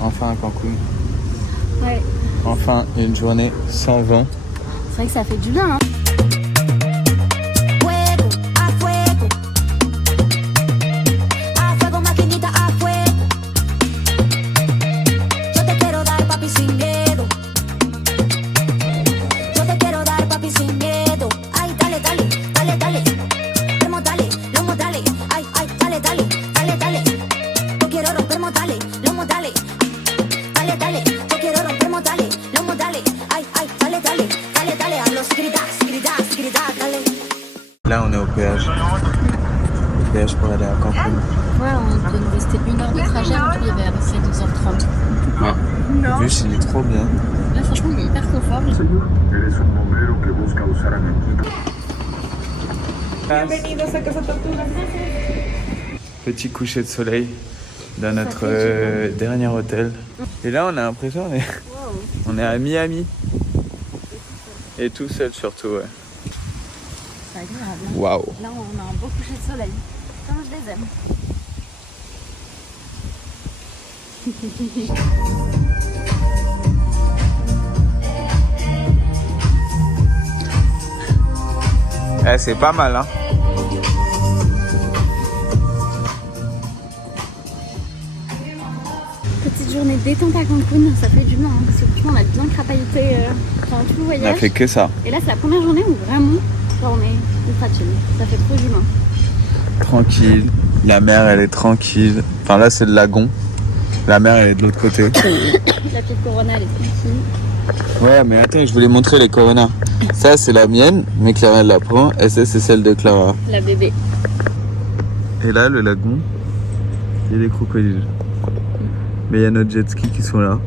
Enfin à Cancun. Ouais. Enfin une journée sans vent. C'est vrai que ça fait du bien, hein. Là on est au péage. Le péage pour aller à Cancun. Ouais, on peut nous rester 1 heure de trajet, en tout il y avait à peu près 2h30. Ouais. Le bus il est trop bien. Là franchement il est hyper confort. Petit coucher de soleil dans notre dernier hôtel. Et là on a l'impression on est à Miami. Et tout seul surtout, ouais. C'est agréable. Waouh. Là on a un beau coucher de soleil. Comme je les aime. Eh, c'est pas mal, hein. Petite journée de détente à Cancun, ça fait du bien, hein, parce que franchement on a bien crapahuté pendant tout le On voyage. a fait que ça. Et là c'est la première journée où vraiment genre, on est ultra chill, ça fait trop du bien. Tranquille. La mer elle est tranquille. Enfin là c'est le lagon. La mer elle est de l'autre côté. La petite Corona elle est tranquille. Ouais mais attends, je voulais montrer les Corona. Ça c'est la mienne, mais Clara elle la prend. Et ça c'est celle de Clara. La bébé. Et là le lagon, il y a des crocodiles. Mais il y a notre jet ski qui sont là.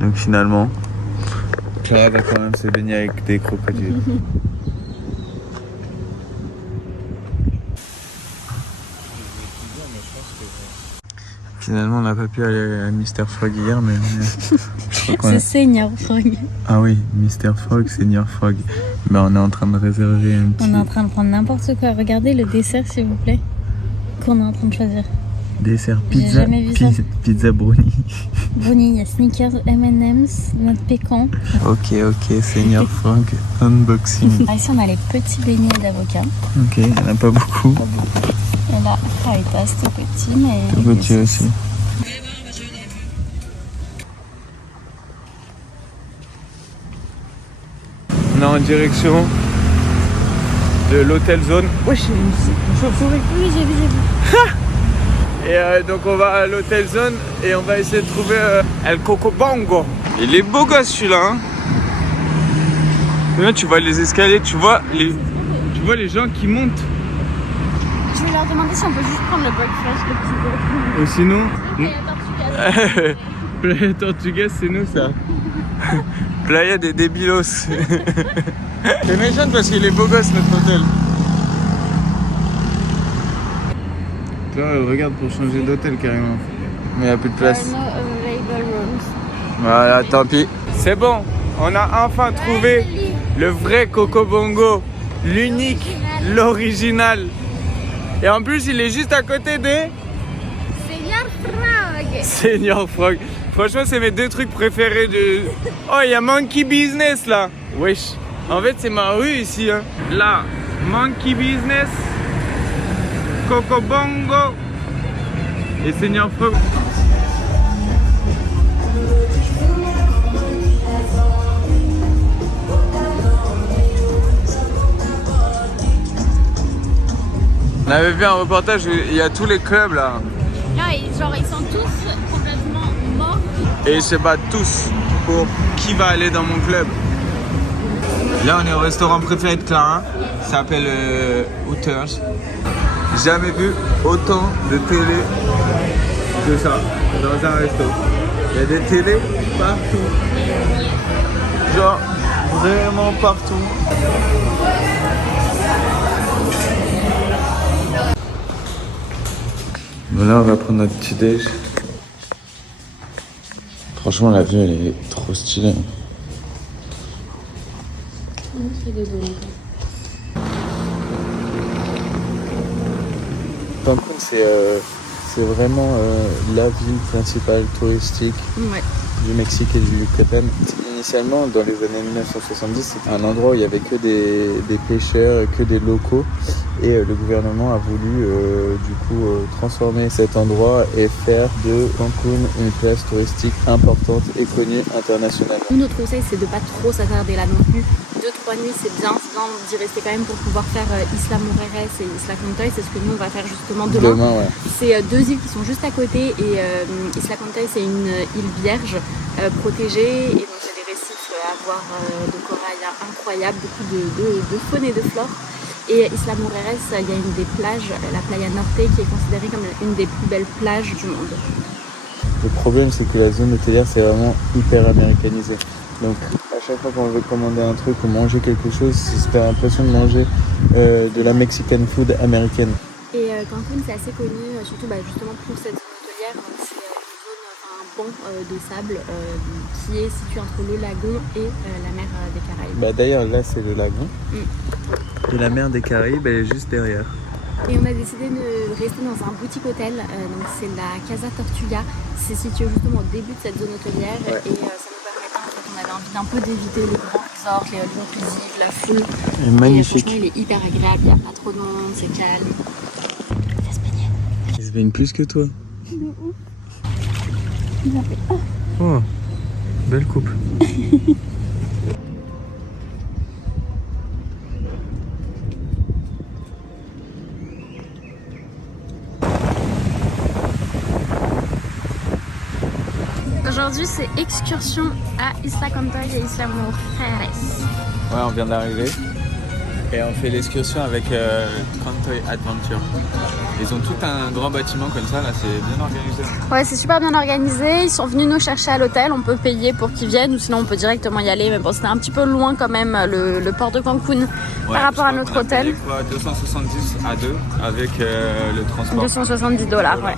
Donc finalement, Clara va quand même se baigner avec des crocodiles. Finalement, on n'a pas pu aller à Mr. Frog hier, mais C'est Senior Frog. Ah oui, Mr. Frog, Senior Frog. Mais on est en train de réserver un petit... On est en train de prendre n'importe quoi. Regardez le dessert s'il vous plaît. Qu'on est en train de choisir. Dessert J'ai pizza, jamais vu ça. pizza brownie. Brownie, il y a Snickers, M&M's, notre pécan. Ok, Senior Frog, unboxing. Ah, ici on a les petits beignets d'avocat. Ok, il n'y en a pas beaucoup. Et là, fajitas, tout petit, mais... Tout petit aussi. On est en direction de l'hôtel Zone. Ouais, j'ai une chauve-souris. Oui, j'ai vu. Et donc on va à l'hôtel Zone et on va essayer de trouver El Cocobongo. Il est beau gosse celui-là, hein. Et là tu vois les escaliers, tu vois les gens qui montent. Je vais leur demander si on peut juste prendre le breakfast, le petit Ou sinon... Playa Tortugas. Playa Tortugas, c'est nous ça. Playa des débilos. C'est méchant parce qu'il est beau gosse notre hôtel. Là, elle regarde pour changer d'hôtel carrément. Mais il n'y a plus de place. No available rooms. Voilà, tant pis. C'est bon, on a enfin trouvé le vrai Cocobongo. L'unique, l'original. Et en plus, il est juste à côté des... Senior Frog. Senior Frog. Franchement, c'est mes 2 trucs préférés de... Oh, il y a Monkey Business là. Wesh. En fait, c'est ma rue ici. Hein. Là, Monkey Business, Cocobongo et Senior Frog. On avait vu un reportage où il y a tous les clubs là. Là, genre, ils sont tous complètement morts. Et ils se battent tous pour qui va aller dans mon club. Là, on est au restaurant préféré de Clara. Ça s'appelle Hooters. Jamais vu autant de télé que ça dans un resto. Il y a des télés partout. Genre, vraiment partout. Voilà, on va prendre notre petit déj. Franchement, la vue, elle est trop stylée. Cancun, c'est c'est vraiment la ville principale touristique Ouais. du Mexique et du Yucatan. Initialement, dans les années 1970, c'était un endroit où il n'y avait que des pêcheurs, que des locaux. Et le gouvernement a voulu transformer cet endroit et faire de Cancun une place touristique importante et connue internationalement. Notre conseil, c'est de pas trop s'attarder là non plus. 2-3 nuits, c'est bien d'y rester quand même pour pouvoir faire Isla Mujeres et Isla Contoy. C'est ce que nous, on va faire justement demain. Ouais. C'est deux îles qui sont juste à côté et Isla Contoy, c'est une île vierge protégée. Et donc, il y a des récifs à voir de corail incroyables, beaucoup de faune et de flore. Et Isla Mujeres, il y a une des plages, la Playa Norte, qui est considérée comme une des plus belles plages du monde. Le problème, c'est que la zone hôtelière, c'est vraiment hyper américanisé. Donc, à chaque fois qu'on veut commander un truc ou manger quelque chose, t'as l'impression de manger de la Mexican food américaine. Et Cancun, c'est assez connu, surtout justement pour cette zone hôtelière. C'est un banc de sable qui est situé entre le lagon et la mer des Caraïbes. D'ailleurs, là, c'est le lagon. Et la mer des Caraïbes, elle est juste derrière. Et on a décidé de rester dans un boutique hôtel, donc c'est la Casa Tortuga. C'est situé justement au début de cette zone hôtelière et ça nous permettait, en fait, on avait envie d'un peu d'éviter les grands resorts, les all-inclusive, la foule. Il est magnifique. Et franchement, il est hyper agréable, il n'y a pas trop de monde, c'est calme. Il va se baigner. Il se baigne plus que toi. Il a fait Oh, belle coupe. Aujourd'hui, c'est excursion à Isla Contoy et Isla Mujeres. Ouais, on vient d'arriver. Et on fait l'excursion avec Contoy Adventure. Ils ont tout un grand bâtiment comme ça, là, c'est bien organisé. Ouais, c'est super bien organisé. Ils sont venus nous chercher à l'hôtel. On peut payer pour qu'ils viennent ou sinon on peut directement y aller. Mais bon, c'était un petit peu loin quand même, le port de Cancun par rapport à notre hôtel. Payé, quoi, 270 à 2 avec le transport. $270, ouais.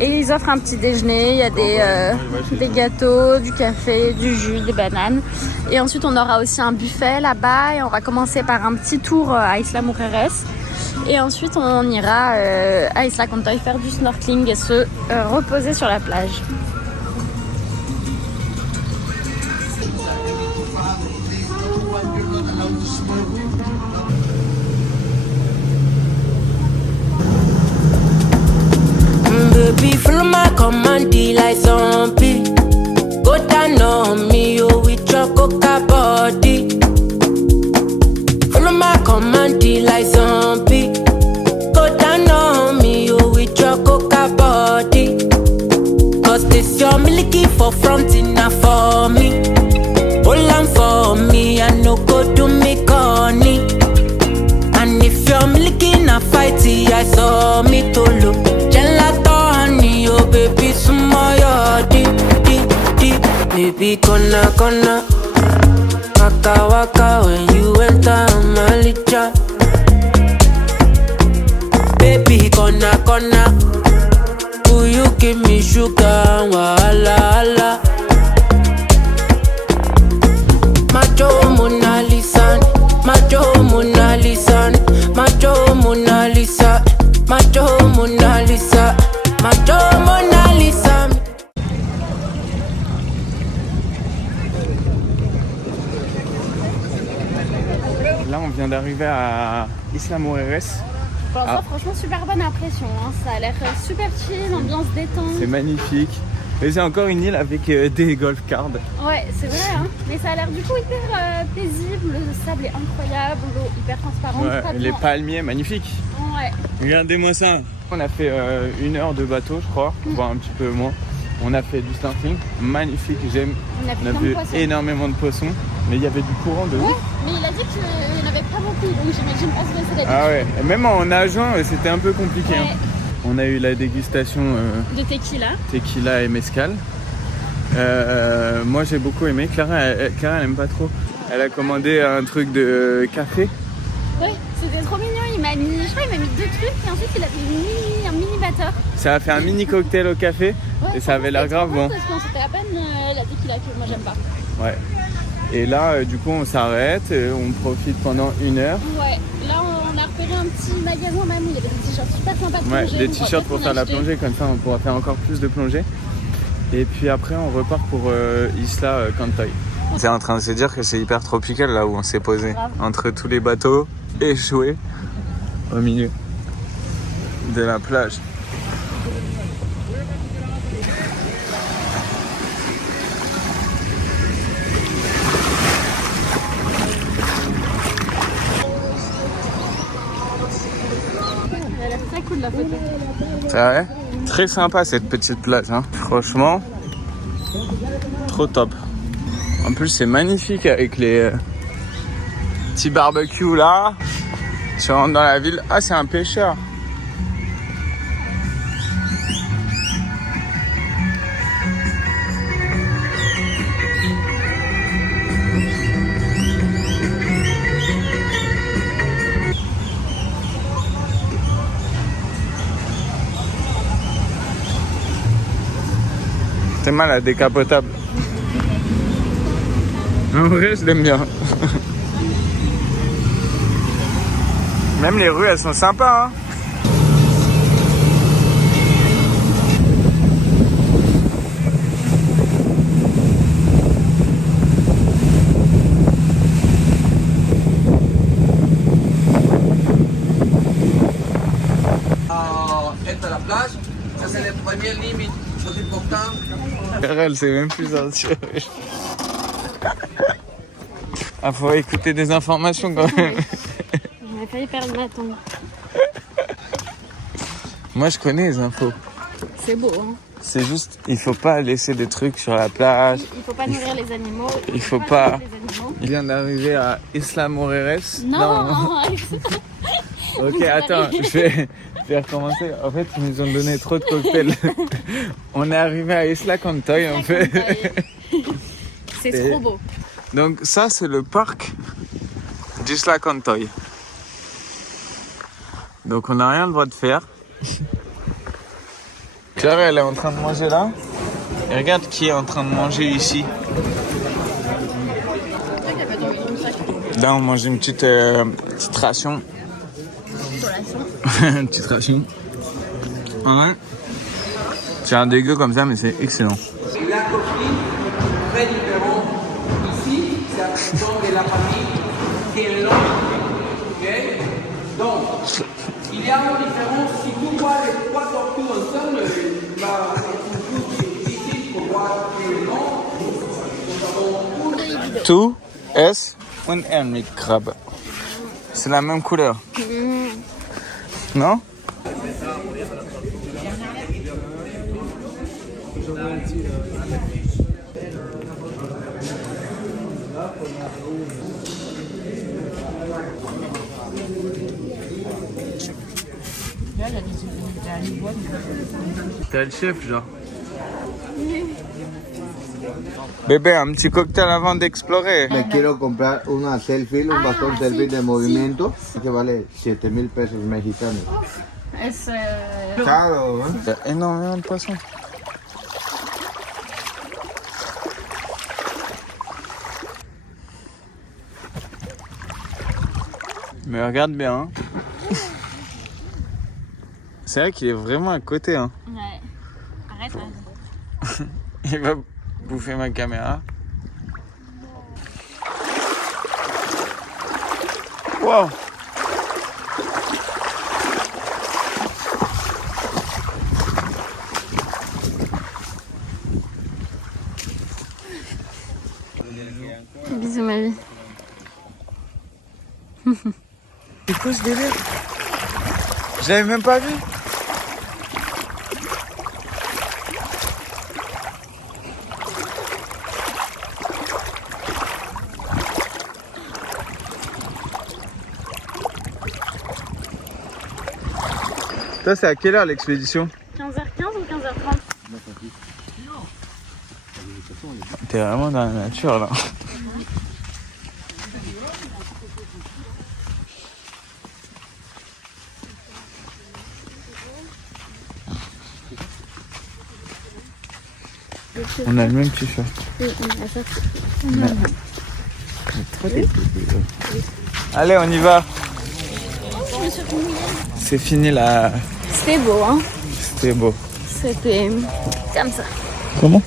Et ils offrent un petit déjeuner, il y a des gâteaux, du café, du jus, des bananes. Et ensuite on aura aussi un buffet là-bas et on va commencer par un petit tour à Isla Mujeres. Et ensuite on ira à Isla Contoy faire du snorkeling et se reposer sur la plage. Baby, follow my command, like zombie. Go down on me, oh, with your coca body. Follow my command, like zombie. Go down on me, oh, with your coca body. Cause this your milky for front enough for me. Hold on for me, I no go do me corny. And if you're milky na fighty, I saw me to look. Baby, sumoyo deep. Baby, gonna waka when you enter Malicha. Baby, gonna will you give me sugar, wahala. Macho Mona Lisa, Macho Mona Lisa, Macho Mona Lisa, Macho Mona Lisa, Macho Mona Lisa. Là, on vient d'arriver à Isla Mujeres. Bon, ça, franchement, super bonne impression. Hein. Ça a l'air super chill, ambiance détente. C'est magnifique. Et c'est encore une île avec des golf carts. Ouais, c'est vrai, hein. Mais ça a l'air du coup hyper paisible. Le sable est incroyable, l'eau hyper transparente. Ouais, les palmiers, magnifiques. Ouais. Regardez-moi ça. On a fait 1 heure de bateau, je crois, voire un petit peu moins. On a fait du snorkeling, magnifique, j'aime. On a vu énormément de poissons, mais il y avait du courant de ouf. Mais il a dit qu'il n'y en avait pas beaucoup, donc j'imagine pas ce que c'est d'habitude. Ah ouais, et même en nageant, c'était un peu compliqué. Ouais. Hein. On a eu la dégustation de tequila et mezcal. Moi j'ai beaucoup aimé. Clara elle aime pas trop. Elle a commandé un truc de café. Ouais, c'était trop mignon. Il m'a mis 2 trucs et ensuite il a fait un mini batteur. Ça a fait un mini cocktail au café et ça avait l'air grave bon. Parce qu'on c'était à peine la tequila que moi j'aime pas. Ouais. Et là du coup on s'arrête, on profite pendant 1 heure. Ouais, là on on a repéré un petit magasin même où il y avait des t-shirts super sympas de Ouais, plongée. des On pourra t-shirts peut-être pour en faire la acheter. plongée, comme ça on pourra faire encore plus de plongée. Et puis après on repart pour Isla Cantoy. C'est en train de se dire que c'est hyper tropical là où on s'est posé. Grave. Entre tous les bateaux échoués au milieu de la plage. Elle a l'air très cool la photo. C'est vrai? Très sympa cette petite plage, hein. Franchement, trop top. En plus c'est magnifique avec les petits barbecues là. Tu rentres dans la ville. Ah, c'est un pêcheur. C'est mal la décapotable. En vrai, je l'aime bien. Même les rues, elles sont sympas, hein. Esta la plage, ça c'est la première limite, chose importante. Elle sait même plus sortir. Ah, faut écouter des informations quand même. On a failli perdre le bâton. Moi, je connais les infos. C'est beau, hein. C'est juste, il faut pas laisser des trucs sur la plage. Il faut pas nourrir les animaux. Il faut pas. nourrir les animaux. Il vient d'arriver à Isla Mujeres. Non. Ok, attends, je vais recommencer. En fait, ils nous ont donné trop de cocktails. On est arrivé à Isla Cantoy en fait. C'est trop beau. Donc ça, c'est le parc d'Isla Cantoy. Donc on n'a rien le droit de faire. Claire, elle est en train de manger là. Et regarde qui est en train de manger ici. Là, on mange une petite ration. Une petite ration. Ouais. C'est un dégueu comme ça, mais c'est excellent. La cocine, très différent. Ici, c'est la question de la famille qui est longue. Okay? Donc, il y a une différence. Si tu vois les trois tortues ensemble, c'est difficile pour voir les noms. Nous avons Tout est un hermit crab. C'est la même couleur. Non? T'es le chef, genre. Bébé, un petit cocktail avant d'explorer. Me quiero comprar una selfie, un bastón selfie de movimiento que vale 7,000 pesos mexicanos. Caro, ¿eh? Il y a énormément de poissons. Mais regarde bien. Hein. C'est vrai qu'il est vraiment à côté. Hein. Ouais. Arrête. Il va bouffer ma caméra. Wow. Bisous ma vie. C'est quoi ce délire? J'avais même pas vu. Toi, c'est à quelle heure l'expédition? 15h15 ou 15h30? T'es vraiment dans la nature là. On a le même t-shirt. Oui, on a ça. Allez, on y va. surtout mouillé. C'est fini là. C'était beau, hein. C'était beau. C'était comme ça. Comment?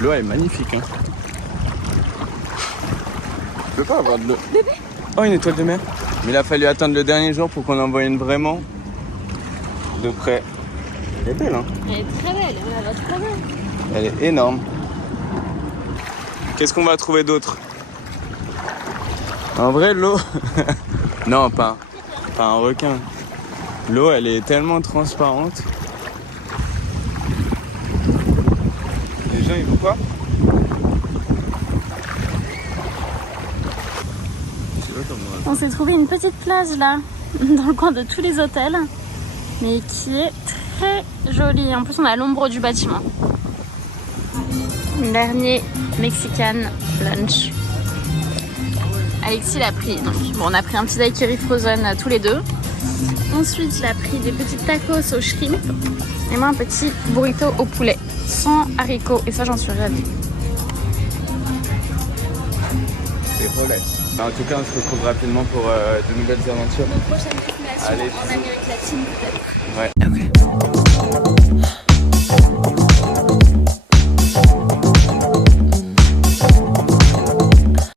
L'eau est magnifique, hein. Je peux pas avoir de l'eau. Oh, une étoile de mer. Mais il a fallu attendre le dernier jour pour qu'on en voie une vraiment de près. Elle est belle, hein. Elle est très belle, elle va trop bien. Elle est énorme. Qu'est-ce qu'on va trouver d'autre? En vrai, l'eau... non, pas un requin. L'eau, elle est tellement transparente. Les gens, ils vont quoi? On s'est trouvé une petite plage là, dans le coin de tous les hôtels, mais qui est très jolie. En plus, on a l'ombre du bâtiment. Dernier Mexican lunch. Alexis l'a pris. Donc, bon, on a pris un petit daiquiri frozen tous les deux. Ensuite, il a pris des petits tacos au shrimp. Et moi, un petit burrito au poulet, sans haricots. Et ça, j'en suis ravie. C'est relais. En tout cas, on se retrouve rapidement pour de nouvelles aventures. Nos prochaines destinations Allez, en Amérique latine, peut-être. Ouais.